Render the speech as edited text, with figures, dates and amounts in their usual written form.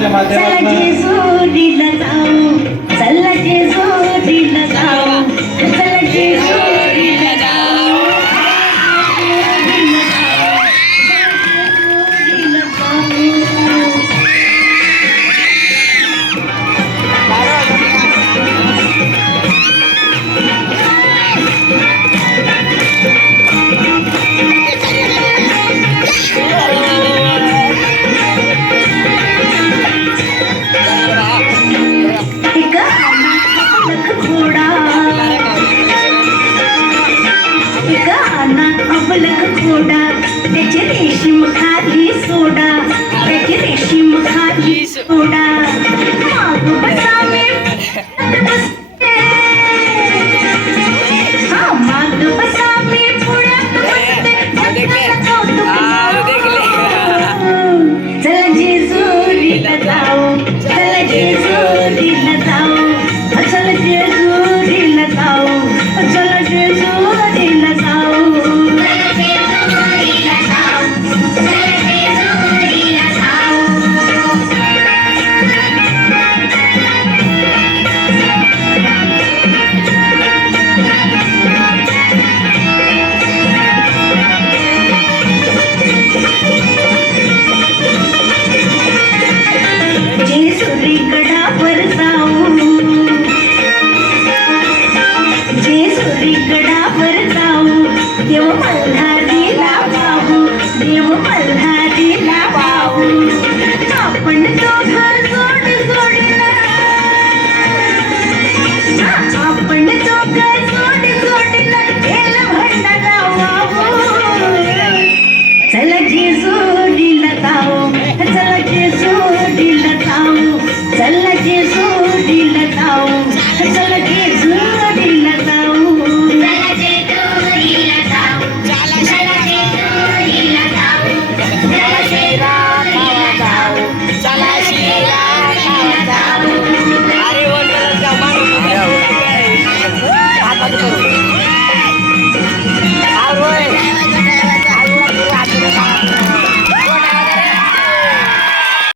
कार्यक्रमाच्या माध्यमातून त्याचे रेशीम खाली सोडा, त्याचे रेशीम खाली सोडा, माग बसावे बसते, हा माग बसावे पुढ्यात बसते, चला जेजुरीला जाऊ, चला जेजुरीला जाऊ, चला जेजुरीला जाऊ, चला जेजुरीला जाऊ. जेजुरीगडावर जाऊ, जेजुरीगडावर जाऊ, देव